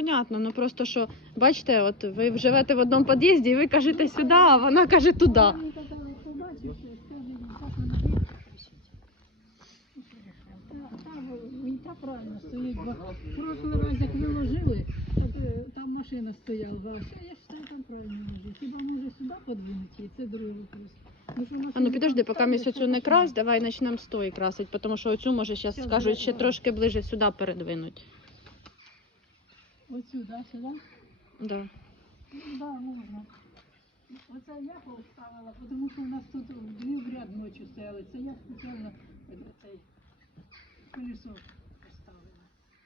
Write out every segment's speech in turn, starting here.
понятно, ну просто що, бачите, от ви живете в одному під'їзді і ви кажете сюди, а вона каже туди. Він так правильно стоїть, бо в прошлий раз, як виложили, там машина стояла, а все, я вважаю, там правильно лежить. Хіба може сюди подвинути, і це другий вопрос. А ну підожди, поки ми цю не крась, давай почнемо з тої красити, тому що оцю, може, зараз скажуть, ще трошки ближче сюди передвинуть. Оцю, да, сюди? Да. Ну, да, можна. Оце я поставила, тому що у нас тут дві в ряд ночі стояли. Це я спеціально цей колесо поставила.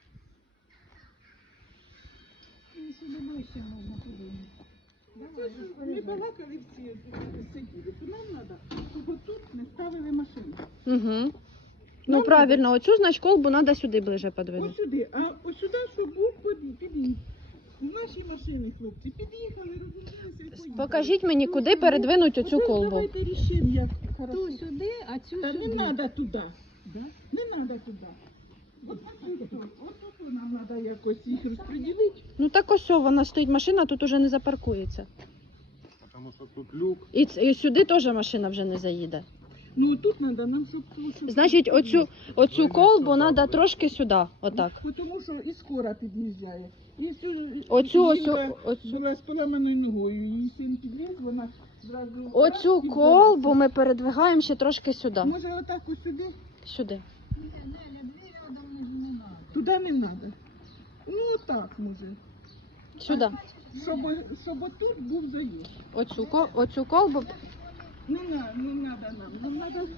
І сюди ближче можна подивитися. Ми балакали всі, сиділи, то нам треба, щоб тут не ставили машину. Угу. Ну правильно, оцю, значить, колбу треба сюди ближче подвинути. Ось сюди, а ось сюди, щоб був під'їзд. Наші машини, хлопці, під'їхали, розумілися і поїхали. Покажіть мені, куди передвинуть оцю Оце колбу. Давайте рішимо, як Ту хорошо. сюди, а цю Та сюди. не треба туди. Да? Не треба туди. От тут нам треба якось їх розподілити. Ну так ось, вона стоїть машина, тут уже не запаркується. Тому що тут люк. І сюди теж машина вже не заїде. Ну тут треба нам, щоб... Значить, оцю колбу треба трошки сюди, отак. Тому що і скоро під'їжджає. І Оцю була з поламаною ногою, її син підліз, вона зразу... Оцю колбу ми передвигаємо ще трошки сюди. Може отак ось сюди? Сюди. Не, дві рядом не треба. Туди не треба. Ну отак може. Сюди. Щоб отут був заїзд. Оцю колбу. Не треба нам. Нам треба...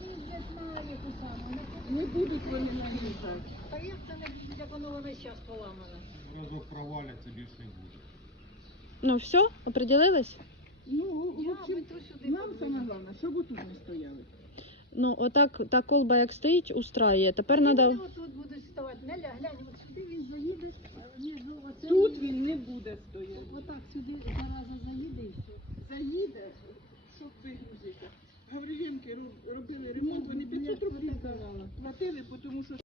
Не будуть вони наїжджати. Та як це не буде, як воно весь час поламане? Разок проваляться, більше не буде. Ну все, оприділились? Ну, в общем, то сюди нам саме головне, щоб отут не стояли. Ну, отак та колба як стоїть, устраює. Тепер треба... Вони отут будуть ставати. Неля, глянь, от сюди він заїде. Тут він не буде стояти. Отак сюди зараза заїде і все. Заїде, щоб вигрузити. Гаврилівки робили ремонт, вони 500 рублів платили, тому що